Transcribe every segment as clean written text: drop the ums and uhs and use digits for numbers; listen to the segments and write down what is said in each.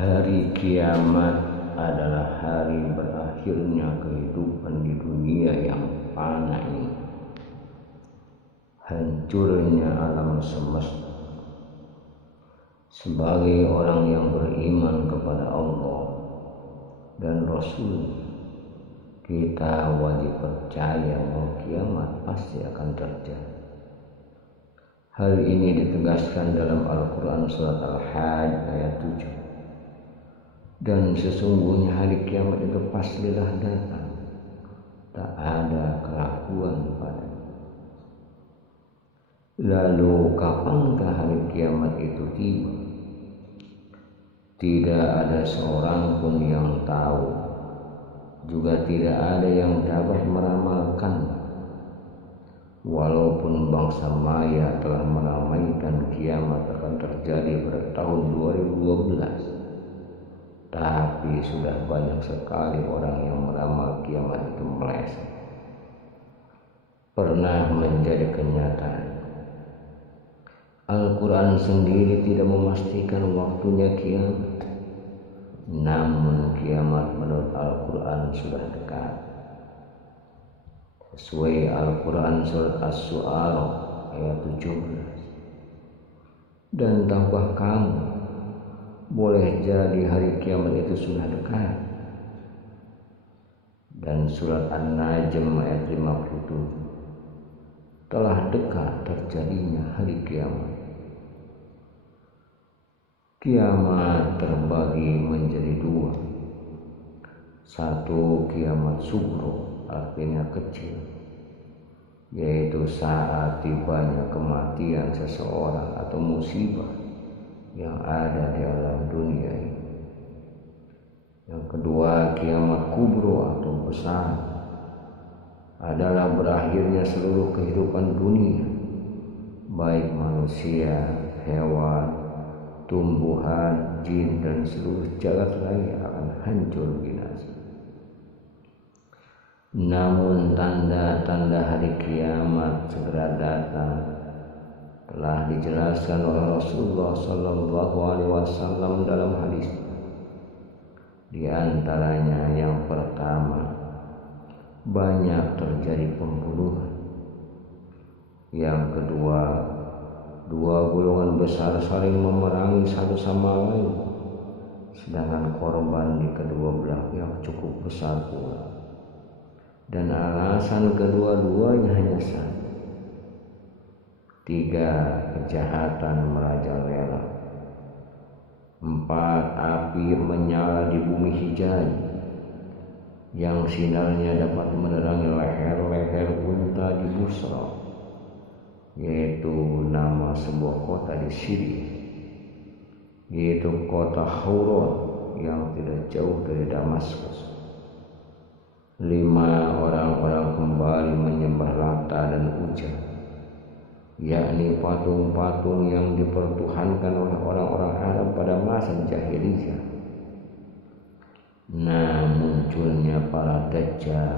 Hari kiamat adalah hari berakhirnya kehidupan di dunia yang fana ini, hancurnya alam semesta. Sebagai orang yang beriman kepada Allah dan Rasul, kita wajib percaya bahwa kiamat pasti akan terjadi. Hal ini ditegaskan dalam Al-Quran surat Al-Hajj ayat 7. Dan sesungguhnya hari kiamat itu pastilah datang, tak ada keraguan padanya. Lalu kapankah hari kiamat itu tiba? Tidak ada seorang pun yang tahu, juga tidak ada yang dapat meramalkan. Walaupun bangsa Maya telah meramaikan kiamat akan terjadi pada tahun 2012, tapi sudah banyak sekali orang yang meramal kiamat itu meleset. Pernah menjadi kenyataan. Al-Quran sendiri tidak memastikan waktunya kiamat. Namun kiamat menurut Al-Quran sudah dekat. Sesuai Al-Quran surat As-Su'ara ayat 17. Dan tahukah kamu, boleh jadi hari kiamat itu sudah dekat. Dan surat An-Najm ayat 57, telah dekat terjadinya hari kiamat. Kiamat terbagi menjadi dua. Satu, kiamat sugro, artinya kecil, yaitu saat tibanya kematian seseorang atau musibah yang ada di alam dunia ini. Yang kedua, kiamat kubro atau besar, adalah berakhirnya seluruh kehidupan dunia, baik manusia, hewan, tumbuhan, jin, dan seluruh jagat raya akan hancur binasa. Namun tanda-tanda hari kiamat segera datang telah dijelaskan oleh Rasulullah Sallallahu Alaihi Wasallam dalam hadis. Di antaranya yang pertama, banyak terjadi pembunuhan. Yang kedua, dua golongan besar saling memerangi satu sama lain, sedangkan korban di kedua belah pihak cukup besar pula. Dan alasan kedua-duanya hanya satu. Tiga, kejahatan merajalela. Empat, api menyala di bumi Hijaz, yang sinarnya dapat menerangi leher-leher unta di Busra, yaitu nama sebuah kota di Syria, yaitu kota Hauron yang tidak jauh dari Damaskus. 5, orang-orang kembali menyembah Lata dan Uzza, yakni patung-patung yang dipertuhankan oleh orang-orang Arab pada masa jahiliyah. Nah, munculnya para dajjal,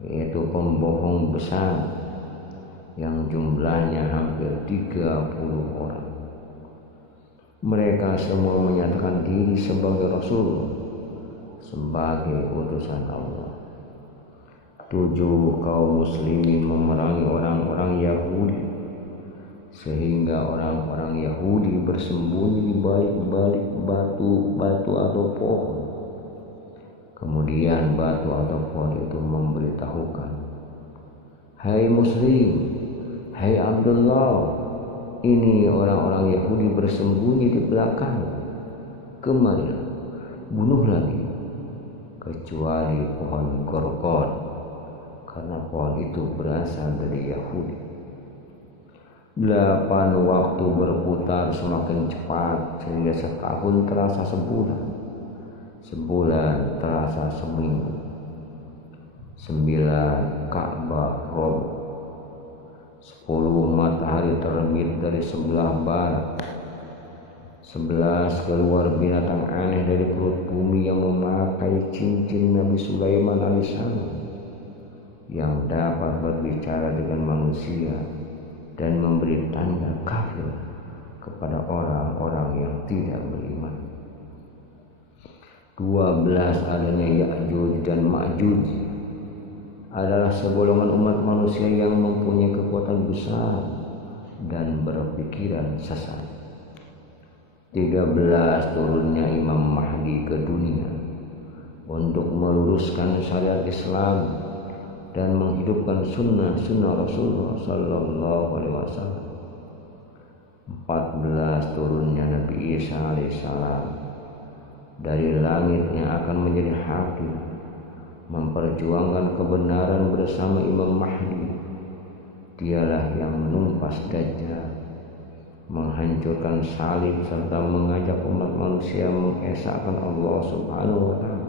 yaitu pembohong besar yang jumlahnya hampir 30 orang. Mereka semua menyatakan diri sebagai Rasul, sebagai utusan Allah. 7, kaum muslimin memerangi orang-orang Yahudi, sehingga orang-orang Yahudi bersembunyi di balik-balik batu atau pohon. Kemudian batu atau pohon itu memberitahukan, "Hai muslim, hai Abdullah, ini orang-orang Yahudi bersembunyi di belakang. Kemarilah, bunuhlah dia, kecuali pohon Gorgon, karena pohon itu berasal dari Yahudi." 8, waktu berputar semakin cepat sehingga setahun terasa sebulan, sebulan terasa seminggu. 9, Ka'bah roboh. 10, matahari terbit dari sebelah barat. 11, keluar binatang aneh dari perut bumi yang memakai cincin Nabi Sulaiman alaihissalam, yang dapat berbicara dengan manusia dan memberi tanda kafir kepada orang-orang yang tidak beriman. 15 adanya Ya'juj dan Ma'juj adalah segolongan umat manusia yang mempunyai kekuatan besar dan berpikiran sesat. 13 turunnya Imam Mahdi ke dunia untuk meluruskan syariat Islam dan menghidupkan sunnah Rasulullah Sallallahu Alaihi Wasallam. 14 turunnya Nabi Isa Alaihissalam dari langit yang akan menjadi hakim, memperjuangkan kebenaran bersama Imam Mahdi. Dialah yang menumpas Dajjal, menghancurkan salib serta mengajak umat manusia mengesahkan Allah Subhanahu wa Ta'ala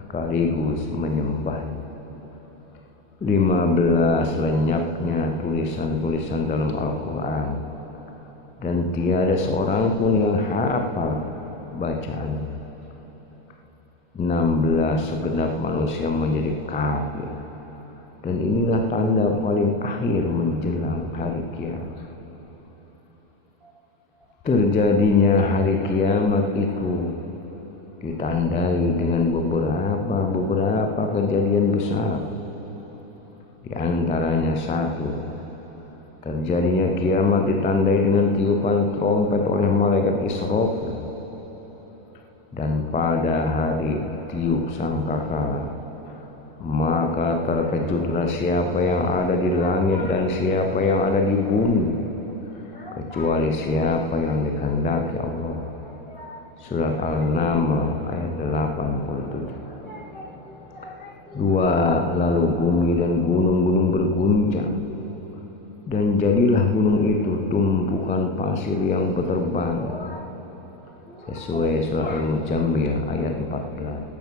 sekaligus menyembahnya. 15 lenyapnya tulisan-tulisan dalam Al-Quran dan tiada seorang pun yang hafal bacaannya. 16 segenap manusia menjadi kafir, dan inilah tanda paling akhir menjelang hari kiamat. Terjadinya hari kiamat itu ditandai dengan beberapa kejadian besar. Di antaranya 1, terjadinya kiamat ditandai dengan tiupan trompet oleh malaikat Israfil, dan pada hari tiup sangkakala maka terkejutlah siapa yang ada di langit dan siapa yang ada di bumi, kecuali siapa yang dikehendaki Allah. Surat Al-Naml ayat 87. 2. Lalu bumi dan gunung-gunung berguncang, dan jadilah gunung itu tumpukan pasir yang berterbangan, sesuai surat Al-Mujammil ayat 14.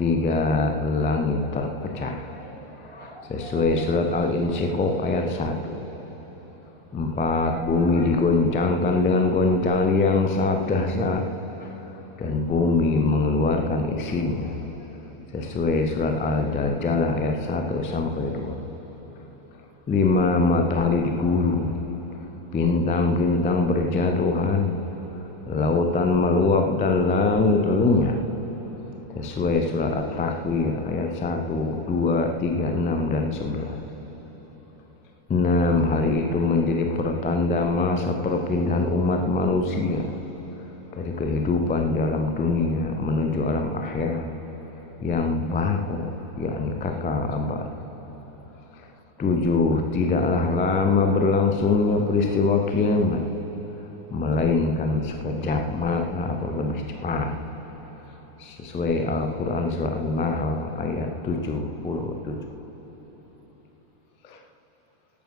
3. Langit terpecah, sesuai surat Al-Insyiqaq ayat 1. 4. Bumi digoncangkan dengan goncangan yang sangat dahsyat, dan bumi mengeluarkan isinya, sesuai surat Al-Zalzalah ayat 1-2. 5. Matahari digulung, bintang-bintang berjatuhan, lautan meluap dan langit lenyap, sesuai surat At-Takwir ayat 1, 2, 3, 6, dan 11. 6. Hari itu menjadi pertanda masa perpindahan umat manusia dari kehidupan dalam dunia menuju alam akhirat yang baru, yakni kekal abadi. 7. Tidaklah lama berlangsungnya peristiwa kiamat, melainkan sekejap mata atau lebih cepat, sesuai Al-Quran surah An-Nahl ayat 77.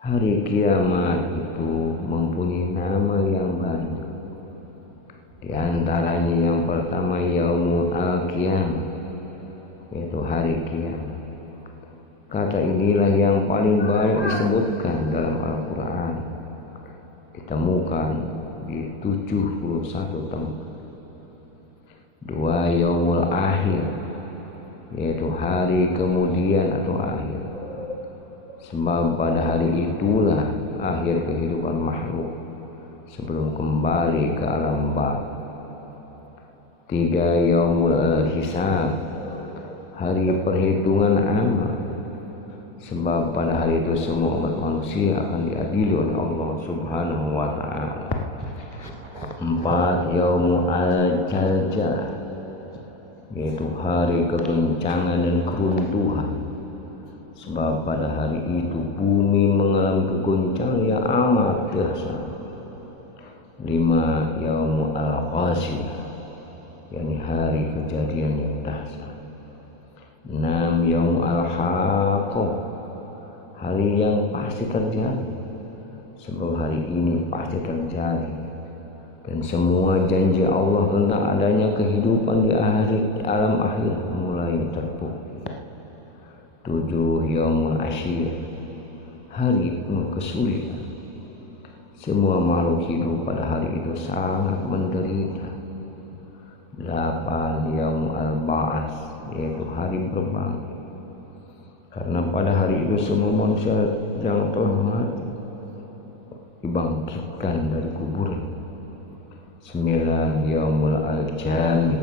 Hari kiamat itu mempunyai nama yang banyak. Di antaranya yang pertama Yaumul Al-Qiyamah, yaitu hari kiamat. Kata inilah yang paling banyak disebutkan dalam Al-Quran, ditemukan di 71 tempat. 2. Yaumul Akhir, yaitu hari kemudian atau akhir, sebab pada hari itulah akhir kehidupan makhluk sebelum kembali ke alam barzakh. 3. Yaumul Hisab, hari perhitungan amal, sebab pada hari itu semua umat manusia akan diadili oleh Allah Subhanahu wa Ta'ala. 4. Yaumul Jalzah, yaitu hari kebencangan dan keruntuhan, sebab pada hari itu bumi mengalami kegoncangan yang amat dahsyat. 5. Yaumul Qasiyah, yakni hari kejadian yang dahsyat. 6. Yaumul Haqqah, hari yang pasti terjadi, sebab hari ini pasti terjadi, dan semua janji Allah tentang adanya kehidupan di alam akhir mulai terbukti. 7. Yaumul Asyir, hari penuh kesulitan, semua makhluk hidup pada hari itu sangat menderita. 8. Yaumul Ba'ats, yaitu hari berbangkit, karena pada hari itu semua manusia yang telah mati dibangkitkan dari kuburnya. 9. Yaumul Jami,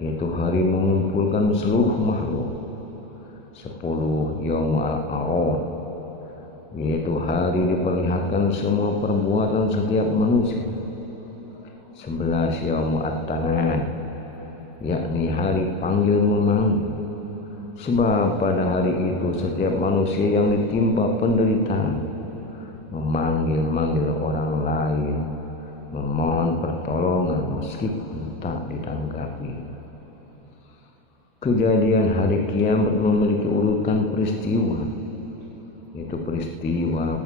yaitu hari mengumpulkan seluruh makhluk. 10 Yaum al-A'raf, yaitu hari diperlihatkan semua perbuatan setiap manusia. 11 Yaum at-Tanad, yakni hari panggil memanggil, sebab pada hari itu setiap manusia yang ditimpa penderitaan memanggil-manggil orang lain, memohon pertolongan meskipun tak ditanggapi. Kejadian hari kiamat memiliki urutan peristiwa, yaitu peristiwa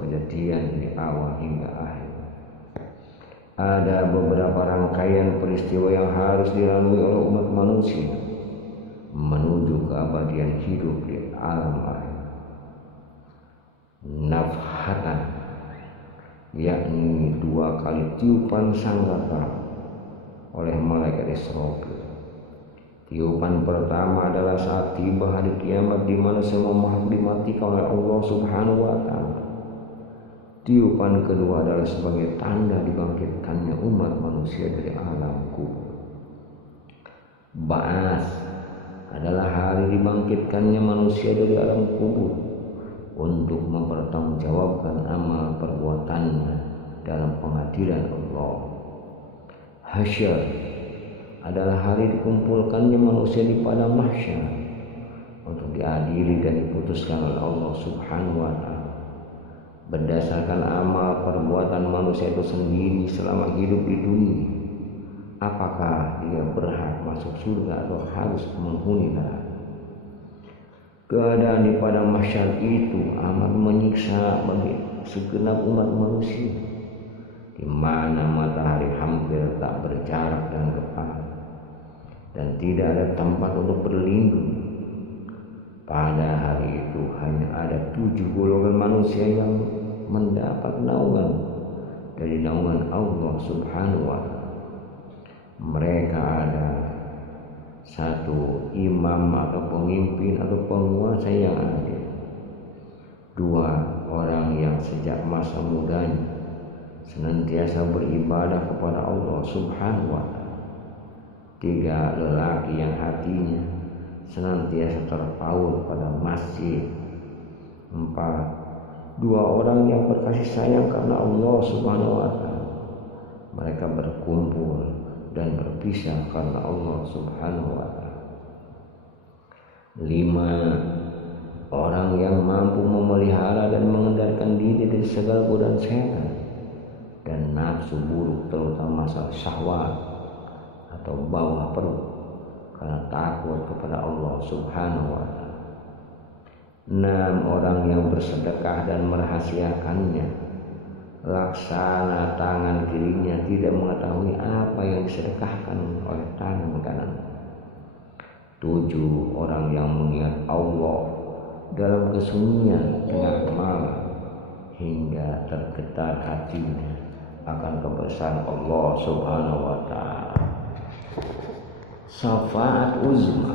kejadian dari awal hingga akhir. Ada beberapa rangkaian peristiwa yang harus dilalui oleh umat manusia menuju keabadian hidup di alam akhir. Nafhatan, yakni 2 kali tiupan sangkakala oleh malaikat Israfil. Tiupan pertama adalah saat tiba hari kiamat di mana semua makhluk dimatikan oleh Allah Subhanahu wa taala. Tiupan kedua adalah sebagai tanda dibangkitkannya umat manusia dari alam kubur. Ba'ats adalah hari dibangkitkannya manusia dari alam kubur untuk mempertanggungjawabkan amal perbuatannya dalam pengadilan Allah. Hasyr adalah hari dikumpulkannya manusia di padang mahsyar untuk diadili dan diputuskan oleh Allah Subhanahu wa taala berdasarkan amal perbuatan manusia itu sendiri selama hidup di dunia. Apakah dia berhak masuk surga atau harus menghuni neraka? Keadaan di padang mahsyar itu amat menyiksa bagi segenap umat manusia, di mana matahari hampir tak berjarak dengan kepala dan tidak ada tempat untuk berlindung. Pada hari itu hanya ada 7 golongan manusia yang mendapat naungan dari naungan Allah Subhanahu wa taala. Mereka ada 1 imam atau pemimpin atau penguasa yang adil, 2 orang yang sejak masa mudanya senantiasa beribadah kepada Allah Subhanahu wa taala, 3 lelaki yang hatinya senantiasa terpaut pada masjid, 4 2 orang yang berkasih sayang karena Allah Subhanahu wa taala. Mereka berkumpul dan berpisah karena Allah Subhanahu wa taala. 5 orang yang mampu memelihara dan mengendalikan diri dari segala godaan setan dan nafsu buruk, terutama masalah syahwat atau bawah perut, karena takut kepada Allah Subhanahu wa taala. 6 orang yang bersedekah dan merahasiakannya, laksana tangan kirinya tidak mengetahui apa yang disedekahkan oleh tangan kanan. 7 orang yang mengingat Allah dalam kesunyian tengah malam hingga tergetar hatinya akan kebesaran Allah Subhanahu wa taala. Syafaat uzma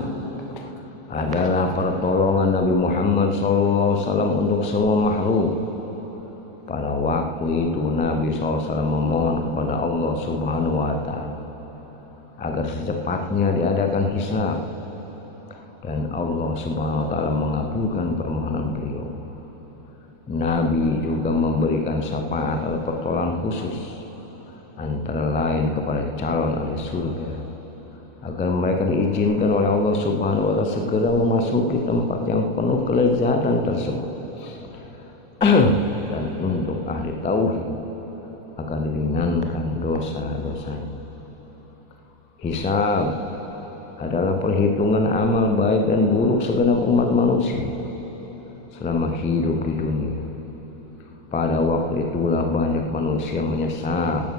adalah pertolongan Nabi Muhammad SAW untuk semua makhluk. Pada waktu itu Nabi SAW memohon kepada Allah Subhanahu wa taala agar secepatnya diadakan hisab, dan Allah Subhanahu wa taala mengabulkan permohonan beliau. Nabi juga memberikan syafaat atau pertolongan khusus antara lain kepada calon ahli surga agar mereka diizinkan oleh Allah Subhanahu wa taala segera memasuki tempat yang penuh kelezatan tersebut. Dan untuk ahli tauhid akan diringankan dosa-dosanya. Hisab adalah perhitungan amal baik dan buruk segenap umat manusia selama hidup di dunia. Pada waktu itulah banyak manusia menyesal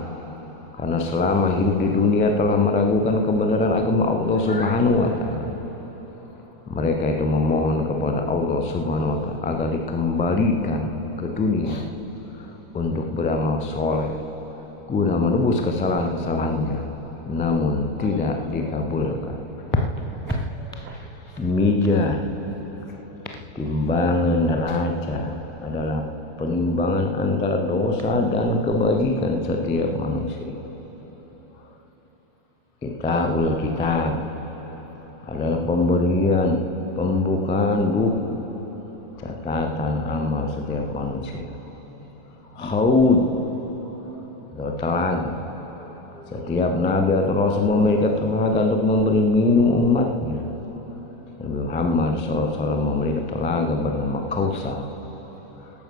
karena selama hidup di dunia telah meragukan kebenaran agama Allah Subhanahu wa taala. Mereka itu memohon kepada Allah Subhanahu wa taala agar dikembalikan ke dunia untuk beramal soleh guna menebus kesalahan-kesalahannya, namun tidak dikabulkan. Mizan, timbangan neraca, adalah penimbangan antara dosa dan kebajikan setiap manusia. Kitabul kitab adalah pembukaan buku catatan amal setiap manusia. Haud atau telaga, setiap nabi atau rasul memiliki telaga untuk memberi minum umatnya. Nabi Muhammad SAW memiliki telaga bernama Kausar,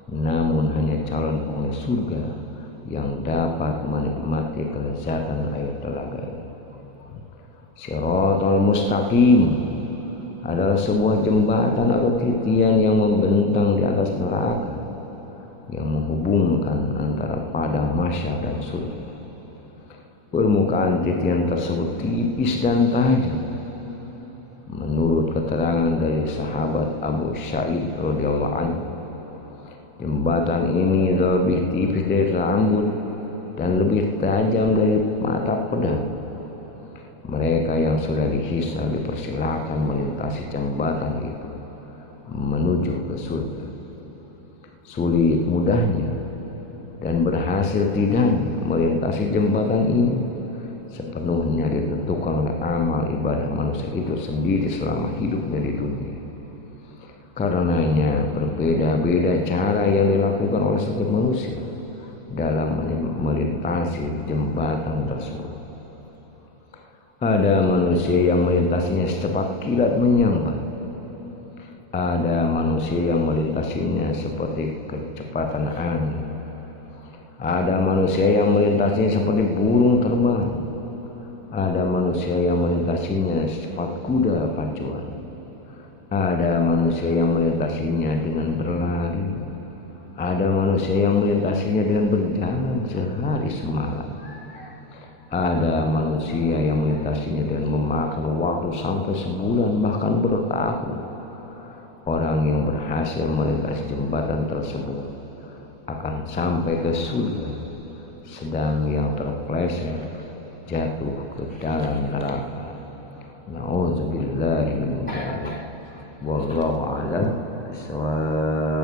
namun hanya calon penghuni surga yang dapat menikmati kelezatan air telaga ini. Shiratal Mustaqim adalah sebuah jembatan atau titian yang membentang di atas neraka, yang menghubungkan antara padang mahsyar dan surga. Permukaan titian tersebut tipis dan tajam. Menurut keterangan dari sahabat Abu Sa'id radhiyallahu anhu, jembatan ini lebih tipis dari rambut dan lebih tajam dari mata pedang. Mereka yang sudah dihisab dipersilakan melintasi jembatan itu menuju ke surga. Sulit mudahnya dan berhasil tidaknya melintasi jembatan ini sepenuhnya ditentukan oleh amal ibadah manusia itu sendiri selama hidupnya di dunia. Karenanya berbeda-beda cara yang dilakukan oleh setiap manusia dalam melintasi jembatan tersebut. Ada manusia yang melintasinya secepat kilat menyambar. Ada manusia yang melintasinya seperti kecepatan angin. Ada manusia yang melintasinya seperti burung terbang. Ada manusia yang melintasinya secepat kuda pacuan. Ada manusia yang melintasinya dengan berlari. Ada manusia yang melintasinya dengan berjalan sehari semalam. Ada manusia yang melintasinya dengan memakan waktu sampai sebulan bahkan bertahun. Orang yang berhasil melintasi jembatan tersebut akan sampai ke surga, sedang yang terpeleset jatuh ke dalam neraka. Na'udzubillahi min dzalik. Wallahu a'lam bishawab.